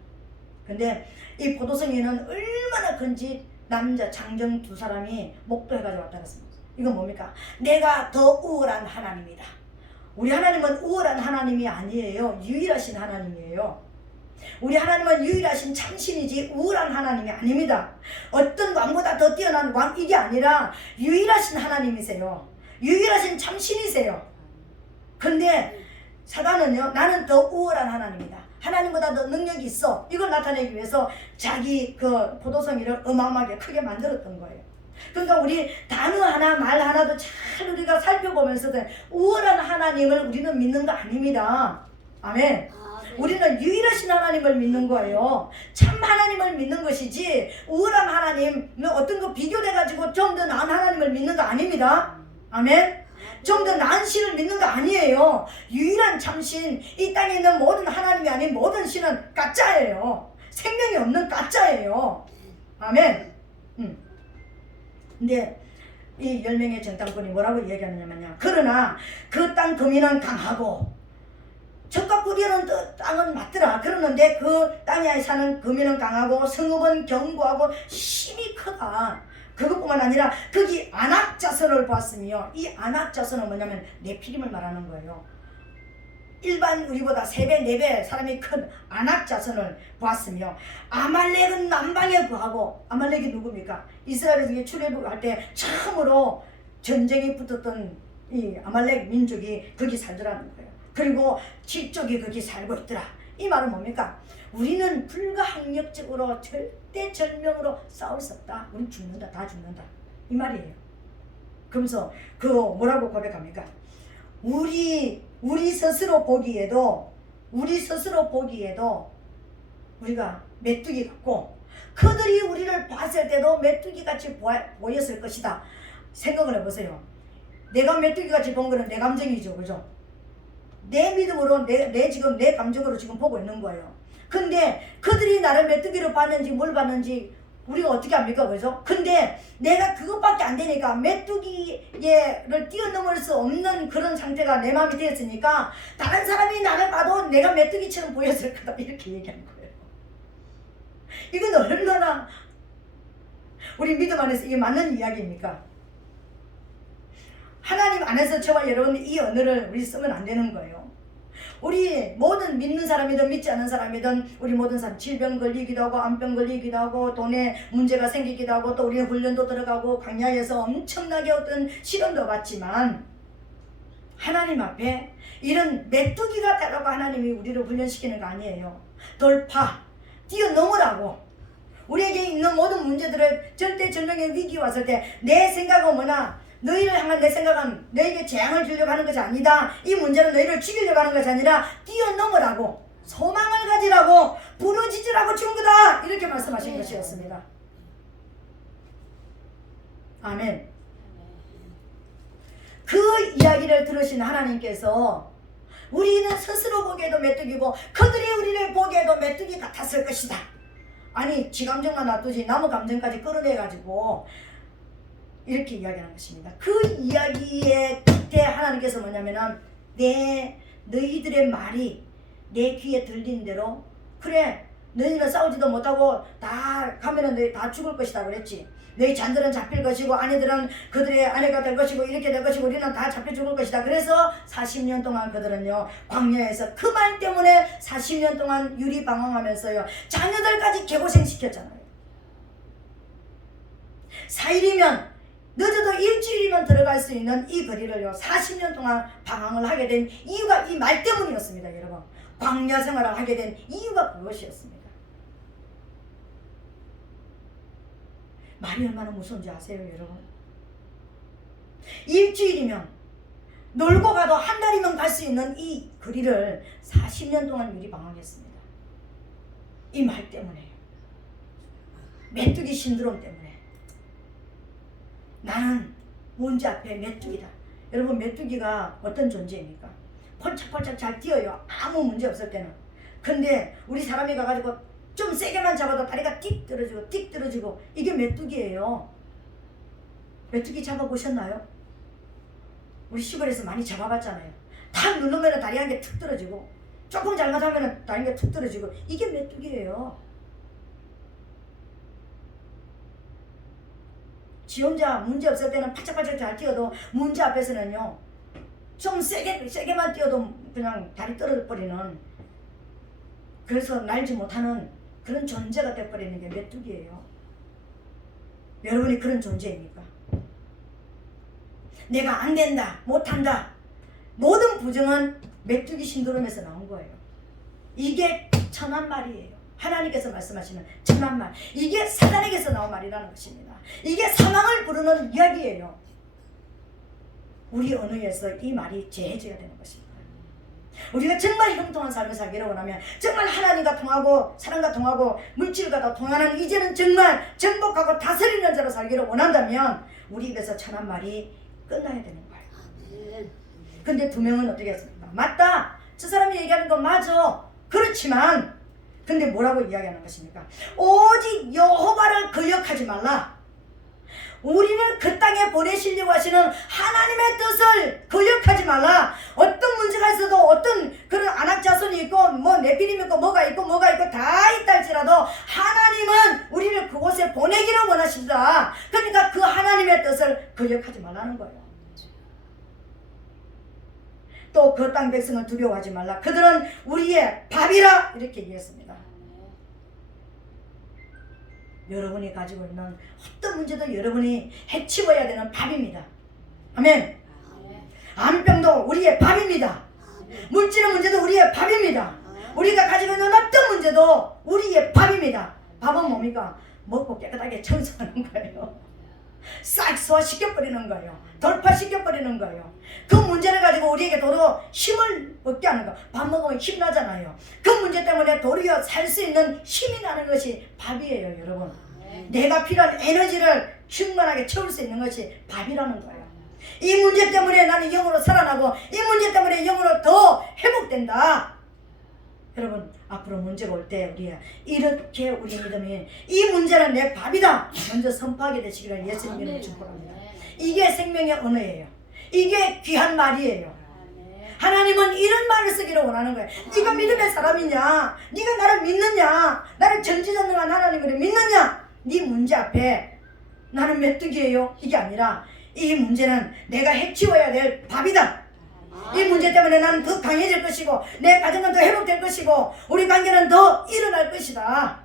근데 이 포도송이는 얼마나 큰지 남자 장정 두 사람이 목도해 가지고 왔다 그랬습니다. 이건 뭡니까? 내가 더 우월한 하나님이다. 우리 하나님은 우월한 하나님이 아니에요. 유일하신 하나님이에요. 우리 하나님은 유일하신 참신이지 우월한 하나님이 아닙니다. 어떤 왕보다 더 뛰어난 왕, 이게 아니라 유일하신 하나님이세요. 유일하신 참신이세요. 근데 사단은요, 나는 더 우월한 하나님이다, 하나님보다 더 능력이 있어, 이걸 나타내기 위해서 자기 그 포도송이를 어마어마하게 크게 만들었던 거예요. 그러니까 우리 단어 하나 말 하나도 잘 우리가 살펴보면서 우월한 하나님을 우리는 믿는 거 아닙니다. 아멘. 우리는 유일하신 하나님을 믿는 거예요. 참 하나님을 믿는 것이지 우월한 하나님, 어떤 거 비교돼가지고 좀 더 나은 하나님을 믿는 거 아닙니다. 아멘. 좀 더 나은 신을 믿는 거 아니에요. 유일한 참신, 이 땅에 있는 모든 하나님이 아닌 모든 신은 가짜예요. 생명이 없는 가짜예요. 아멘. 근데 이 10명의 정탐꾼이 뭐라고 얘기하느냐면요, 그러나 그 땅 거민은 강하고 젖과 꿀이 흐르는 땅은 맞더라. 그러는데 그 땅에 사는 거민은 강하고 성읍은 견고하고 힘이 크다. 그것뿐만 아니라 거기 안악 자손을 보았으며, 이 안악 자손은 뭐냐면 네피림을 말하는 거예요. 일반 우리보다 3배 4배 사람이 큰 아낙 자손을 보았으며 아말렉은 남방에 거하고, 아말렉이 누굽니까? 이스라엘에서 출애굽할 때 처음으로 전쟁이 붙었던 이 아말렉 민족이 거기 살더라는 거예요. 그리고 지쪽이 거기 살고 있더라. 이 말은 뭡니까? 우리는 불가항력적으로 절대 절명으로 싸울 수 없다. 우리 죽는다. 다 죽는다. 이 말이에요. 그러면서 그 뭐라고 고백합니까? 우리 스스로 보기에도 우리가 메뚜기 같고 그들이 우리를 봤을 때도 메뚜기 같이 보였을 것이다. 생각을 해보세요. 내가 메뚜기 같이 본 거는 내 감정이죠. 그죠? 내 믿음으로 지금 내 감정으로 지금 보고 있는 거예요. 근데 그들이 나를 메뚜기로 봤는지 뭘 봤는지 우리가 어떻게 합니까? 그죠? 근데 내가 그것밖에 안 되니까 메뚜기를 뛰어넘을 수 없는 그런 상태가 내 마음이 되었으니까 다른 사람이 나를 봐도 내가 메뚜기처럼 보였을 거다. 이렇게 얘기하는 거예요. 이건 얼마나 우리 믿음 안에서 이게 맞는 이야기입니까? 하나님 안에서 저와 여러분 이 언어를 우리 쓰면 안 되는 거예요. 우리 모든 믿는 사람이든 믿지 않는 사람이든 우리 모든 사람 질병 걸리기도 하고 암병 걸리기도 하고 돈에 문제가 생기기도 하고 또 우리는 훈련도 들어가고 광야에서 엄청나게 어떤 시련도 받지만 하나님 앞에 이런 메뚜기가 되라고 하나님이 우리를 훈련시키는 거 아니에요. 돌파, 뛰어넘으라고. 우리에게 있는 모든 문제들을 절대 절명의 위기 왔을 때 내 생각은 뭐나 너희를 향한 내 생각은 너에게 재앙을 주려고 하는 것이 아니다. 이 문제는 너희를 죽이려고 하는 것이 아니라 뛰어넘으라고 소망을 가지라고 부르짖으라고 준 거다. 이렇게 말씀하신 것이었습니다. 아멘. 그 이야기를 들으신 하나님께서 우리는 스스로 보기에도 메뚜기고 그들이 우리를 보기에도 메뚜기 같았을 것이다. 아니 지 감정만 놔두지 남의 감정까지 끌어내가지고 이렇게 이야기하는 것입니다. 그 이야기의 끝에 하나님께서 뭐냐면은 너희들의 말이 내 귀에 들린 대로 그래 너희는 싸우지도 못하고 다 가면은 너희 다 죽을 것이다 그랬지. 너희 잔들은 잡힐 것이고 아내들은 그들의 아내가 될 것이고 이렇게 될 것이고 우리는 다 잡혀 죽을 것이다. 그래서 40년 동안 그들은요 광야에서 그 말 때문에 40년 동안 유리방황하면서요 자녀들까지 개고생시켰잖아요. 4일이면 늦어도 일주일이면 들어갈 수 있는 이 거리를요 40년 동안 방황을 하게 된 이유가 이 말 때문이었습니다. 여러분 광야 생활을 하게 된 이유가 그것이었습니다. 말이 얼마나 무서운지 아세요 여러분? 일주일이면 놀고 가도 한 달이면 갈 수 있는 이 거리를 40년 동안 유리방황했습니다. 이 말 때문에 메뚜기 신드롬 때문에 나는 문제 앞에 메뚜기다. 여러분 메뚜기가 어떤 존재입니까? 펄짝펄짝 잘 뛰어요. 아무 문제 없을 때는. 근데 우리 사람이 가가지고 좀 세게만 잡아도 다리가 띡 떨어지고 이게 메뚜기예요. 메뚜기 잡아보셨나요? 우리 시골에서 많이 잡아봤잖아요. 탁 누르면 다리 한 개 툭 떨어지고 조금 잘못하면 다리 한 개 툭 떨어지고 이게 메뚜기예요. 지 혼자 문제 없을 때는 파짝파짝 잘 뛰어도 문제 앞에서는요 좀 세게만 뛰어도 그냥 다리 떨어져 버리는, 그래서 날지 못하는 그런 존재가 되어버리는 게 메뚜기예요. 여러분이 그런 존재입니까? 내가 안 된다 못한다 모든 부정은 메뚜기 신드롬에서 나온 거예요. 이게 천한 말이에요. 하나님께서 말씀하시는 천한 말, 이게 사단에게서 나온 말이라는 것입니다. 이게 사망을 부르는 이야기예요. 우리 언어에서 이 말이 제해져야 되는 것입니다. 우리가 정말 형통한 삶을 살기를 원하면, 정말 하나님과 통하고 사람과 통하고 물질과 통하는 이제는 정말 정복하고 다스리는 자로 살기를 원한다면 우리 입에서 천한 말이 끝나야 되는 거예요. 근데 두 명은 어떻게 했습니까? 맞다, 저 사람이 얘기하는 건 맞아. 그렇지만 근데 뭐라고 이야기하는 것입니까? 오직 여호와를 거역하지 말라. 우리를 그 땅에 보내시려고 하시는 하나님의 뜻을 거역하지 말라. 어떤 문제가 있어도 어떤 그런 안악자손이 있고 뭐 네피림 있고 뭐가 있고 다 있다 할지라도 하나님은 우리를 그곳에 보내기를 원하신다. 그러니까 그 하나님의 뜻을 거역하지 말라는 거예요. 또 그 땅 백성을 두려워하지 말라. 그들은 우리의 밥이라 이렇게 얘기했습니다. 여러분이 가지고 있는 어떤 문제도 여러분이 해치워야 되는 밥입니다. 아멘. 암병도 우리의 밥입니다. 물질의 문제도 우리의 밥입니다. 우리가 가지고 있는 어떤 문제도 우리의 밥입니다. 밥은 뭡니까? 먹고 깨끗하게 청소하는 거예요. 싹 소화시켜버리는 거예요. 돌파시켜버리는 거예요. 그 문제를 가지고 우리에게 도로 힘을 얻게 하는 거. 밥 먹으면 힘나잖아요. 그 문제 때문에 도리어 살 수 있는 힘이 나는 것이 밥이에요, 여러분. 내가 필요한 에너지를 충분하게 채울 수 있는 것이 밥이라는 거예요. 이 문제 때문에 나는 영으로 살아나고 이 문제 때문에 영으로 더 회복된다. 여러분, 앞으로 문제가 올 때 우리 이렇게 우리 믿음이 이 문제는 내 밥이다 먼저 선포하게 되시기를 예수님 이름으로 축복합니다. 이게 생명의 언어예요. 이게 귀한 말이에요. 하나님은 이런 말을 쓰기를 원하는 거예요. 네가 믿음의 사람이냐? 네가 나를 믿느냐? 나를 전지전능한 하나님을 믿느냐? 네 문제 앞에 나는 메뚜기예요. 이게 아니라 이 문제는 내가 해치워야 될 밥이다. 이 문제 때문에 나는 더 강해질 것이고 내 가정은 더 회복될 것이고 우리 관계는 더 일어날 것이다.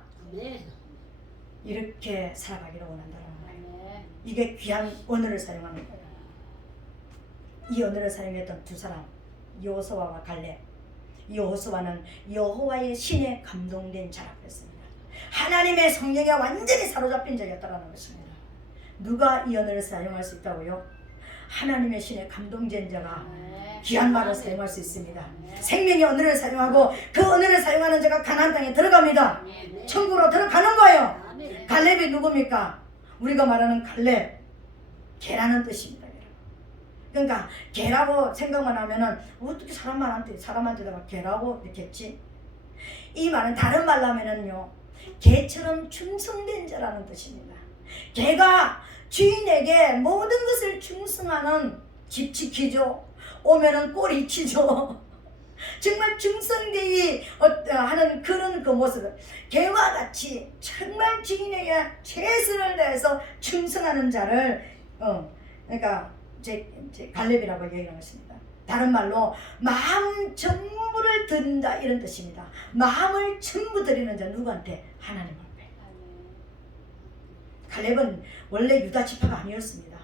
이렇게 살아가기를 원한다는 거예요. 이게 귀한 언어를 사용하는 거예요. 이 언어를 사용했던 두 사람, 여호수아와 갈렙. 여호수아는 여호와의 신에 감동된 자라고 했습니다. 하나님의 성령에 완전히 사로잡힌 자였다는 것입니다. 누가 이 언어를 사용할 수 있다고요? 하나님의 신에 감동된 자가 귀한 말을 사용할 수 있습니다. 생명의 언어를 사용하고 그 언어를 사용하는 자가 가나안 땅에 들어갑니다. 천국으로 들어가는 거예요. 갈렙이 누굽니까? 우리가 말하는 갈렙, 개라는 뜻입니다. 그러니까 개라고 생각만 하면은 어떻게 사람한테다가 개라고 이렇게 했지? 이 말은 다른 말로 하면은요, 개처럼 충성된 자라는 뜻입니다. 개가 주인에게 모든 것을 충성하는, 집 지키죠. 오면은 꼬리 치죠. 정말 충성되이 하는 그런 그 모습을, 개와 같이 정말 주인에게 최선을 다해서 충성하는 자를 그러니까 제 갈렙이라고 얘기하는 것입니다. 다른 말로 마음 전부를 드린다 이런 뜻입니다. 마음을 전부 드리는 자. 누구한테? 하나님 앞에. 갈렙은 원래 유다 지파가 아니었습니다.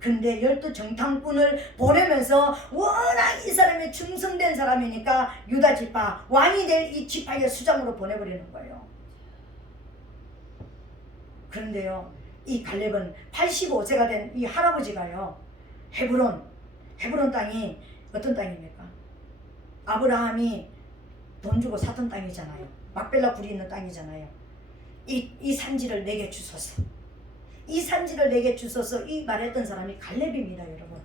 근데 12 정탐꾼을 보내면서 워낙 이 사람이 충성된 사람이니까 유다 지파, 왕이 될 이 지파의 수장으로 보내버리는 거예요. 그런데요, 이 갈렙은 85세가 된 이 할아버지가요, 헤브론 땅이 어떤 땅입니까? 아브라함이 돈 주고 샀던 땅이잖아요. 막벨라 굴이 있는 땅이잖아요. 이 산지를 내게 주소서. 이 산지를 내게 주소서. 이 말했던 사람이 갈렙입니다, 여러분.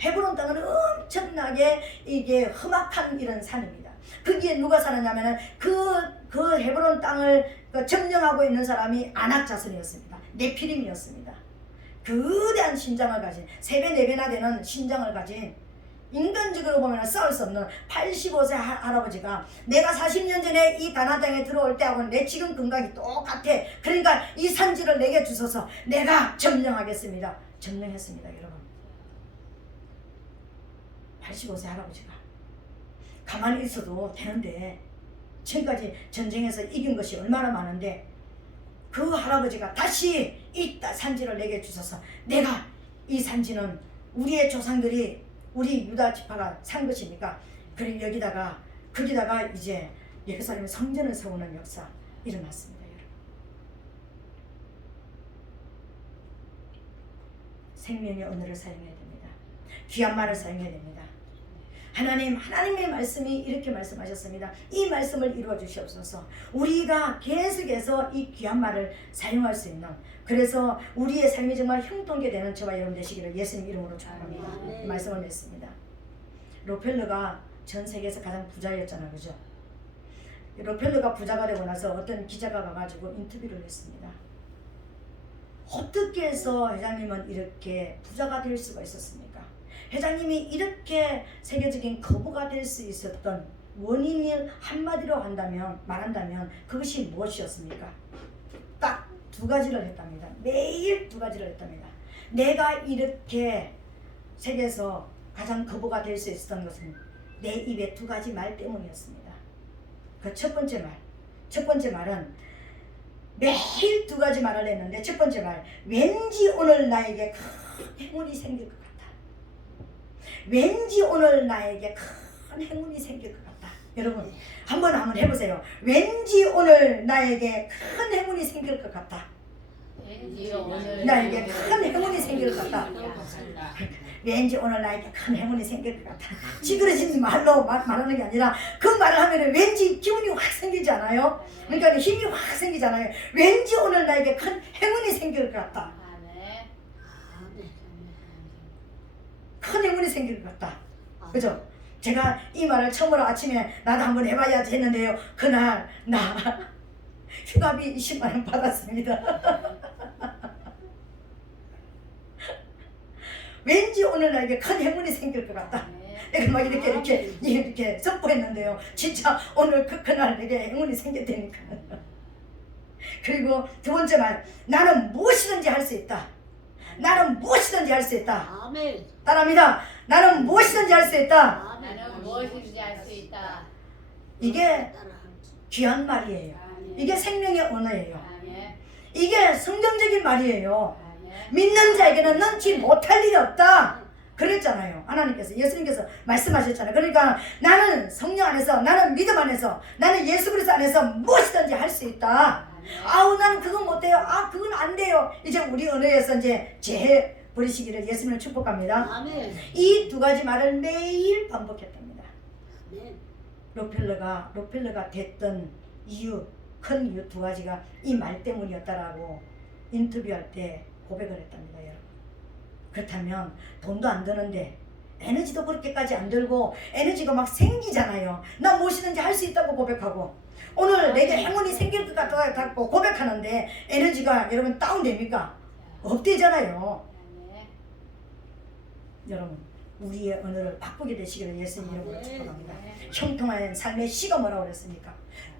헤브론 땅은 엄청나게 이게 험악한 이런 산입니다. 거기에 누가 사느냐면은 그 헤브론 땅을 점령하고 있는 사람이 아낙 자손이었습니다. 네피림이었습니다. 거대한 신장을 가진, 3배 4배나 되는 신장을 가진, 인간적으로 보면 싸울 수 없는 85세 할아버지가 내가 40년 전에 이 가나안 땅에 들어올 때하고는 내 지금 건강이 똑같아. 그러니까 이 산지를 내게 주소서. 내가 점령하겠습니다. 점령했습니다, 여러분. 85세 할아버지가 가만히 있어도 되는데 지금까지 전쟁에서 이긴 것이 얼마나 많은데 그 할아버지가 다시 이 산지를 내게 주소서. 내가 이 산지는 우리의 조상들이, 우리 유다 지파가 산 것이니까, 그리고 거기다가 이제 예루살렘 성전을 세우는 역사 일어났습니다, 여러분. 생명의 언어를 사용해야 됩니다. 귀한 말을 사용해야 됩니다. 하나님의 말씀이 이렇게 말씀하셨습니다. 이 말씀을 이루어 주시옵소서. 우리가 계속해서 이 귀한 말을 사용할 수 있는, 그래서 우리의 삶이 정말 형통하게 되는 저와 여러분 되시기를 예수님 이름으로 축원합니다. 말씀을 냈습니다. 록펠러가 전 세계에서 가장 부자였잖아요, 그죠? 록펠러가 부자가 되고 나서 어떤 기자가 가가지고 인터뷰를 했습니다. 어떻게 해서 회장님은 이렇게 부자가 될 수가 있었습니까? 회장님이 이렇게 세계적인 거부가 될 수 있었던 원인을 한마디로 말한다면 그것이 무엇이었습니까? 딱 2가지를 했답니다. 매일 2가지를 했답니다. 내가 이렇게 세계에서 가장 거부가 될 수 있었던 것은 내 입에 두 가지 말 때문이었습니다. 그 첫 번째 말. 첫 번째 말은 매일 두 가지 말을 했는데 첫 번째 말. 왠지 오늘 나에게 큰 행운이 생길 것 같다. 왠지 오늘 나에게 큰 행운이 생길 것 같다. 여러분 한번 해보세요. 왠지 오늘 나에게 큰 행운이 생길 것 같다. 나에게 큰 행운이 생길 것 같다. 왠지 오늘 나에게 큰 행운이 생길 것 같다. 찌그러진 말로 말하는 게 아니라 그 말을 하면 왠지 기운이 확 생기지 않아요? 그러니까 힘이 확 생기잖아요. 왠지 오늘 나에게 큰 행운이 생길 것 같다. 큰 행운이 생길 것 같다. 그죠? 제가 이 말을 처음으로 아침에 나도 한번 해봐야지 했는데요. 그날 나 휴가비 20만 원 받았습니다. 왠지 오늘 나에게 큰 행운이 생길 것 같다. 내가 막 이렇게 선포했는데요. 진짜 오늘 그날 내게 행운이 생겼다니까. 그리고 두 번째 말, 나는 무엇이든지 할 수 있다. 나는 무엇이든지 할 수 있다. 아멘. 따라합니다. 나는 무엇이든지 할 수 있다. 나는 무엇인지 알 수 있다. 이게 귀한 말이에요. 이게 생명의 언어예요. 아멘. 이게 성경적인 말이에요. 아멘. 믿는 자에게는 넘지 못할 일이 없다. 그랬잖아요. 하나님께서, 예수님께서 말씀하셨잖아요. 그러니까 나는 성령 안에서, 나는 믿음 안에서, 나는 예수 그리스도 안에서 무엇이든지 할 수 있다. 아우 나는 그건 못해요. 아 그건 안 돼요. 이제 우리 언어에서 이제 재해 버리시기를 예수님을 축복합니다. 아멘. 이 두 가지 말을 매일 반복했답니다. 아멘. 록펠러가 됐던 이유, 큰 이유 두 가지가 이 말 때문이었다라고 인터뷰할 때 고백을 했답니다, 여러분. 그렇다면 돈도 안 드는데 에너지도 그렇게까지 안 들고 에너지가 막 생기잖아요. 나 무엇이든지 할 수 있다고 고백하고 오늘 내게 행운이 생길 것 같다고 고백하는데 에너지가 여러분 다운됩니까? 없대잖아요. 아멘. 여러분 우리의 언어를 바꾸게 되시기를 예수님 이름으로 축복합니다. 아멘. 형통한 삶의 시가 뭐라고 그랬습니까?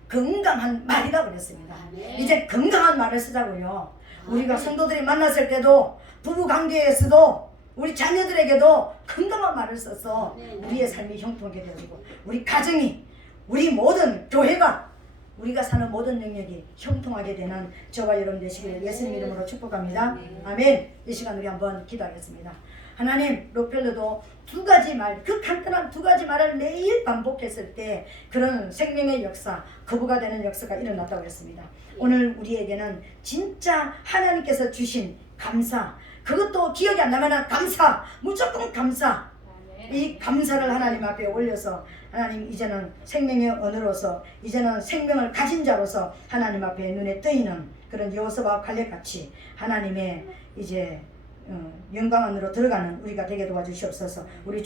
건강한 말이라고 그랬습니다. 아멘. 이제 건강한 말을 쓰자고요. 우리가 성도들이 만났을 때도 부부 관계에서도 우리 자녀들에게도 건강한 말을 써서 우리의 삶이 형통하게 되고 우리 가정이 우리 모든 교회가 우리가 사는 모든 영역이 형통하게 되는 저와 여러분 되시기를 예수님 이름으로 축복합니다. 아멘. 이 시간 우리 한번 기도하겠습니다. 하나님, 록펠러도 두 가지 말, 그 간단한 두 가지 말을 매일 반복했을 때 그런 생명의 역사, 거부가 되는 역사가 일어났다고 했습니다. 오늘 우리에게는 진짜 하나님께서 주신 감사, 그것도 기억이 안 나면 감사, 무조건 감사, 이 감사를 하나님 앞에 올려서 하나님 이제는 생명의 언어로서 이제는 생명을 가진 자로서 하나님 앞에 눈에 뜨이는 그런 여호수아와 갈렙같이 하나님의 이제 영광 안으로 들어가는 우리가 되게 도와주시옵소서. 우리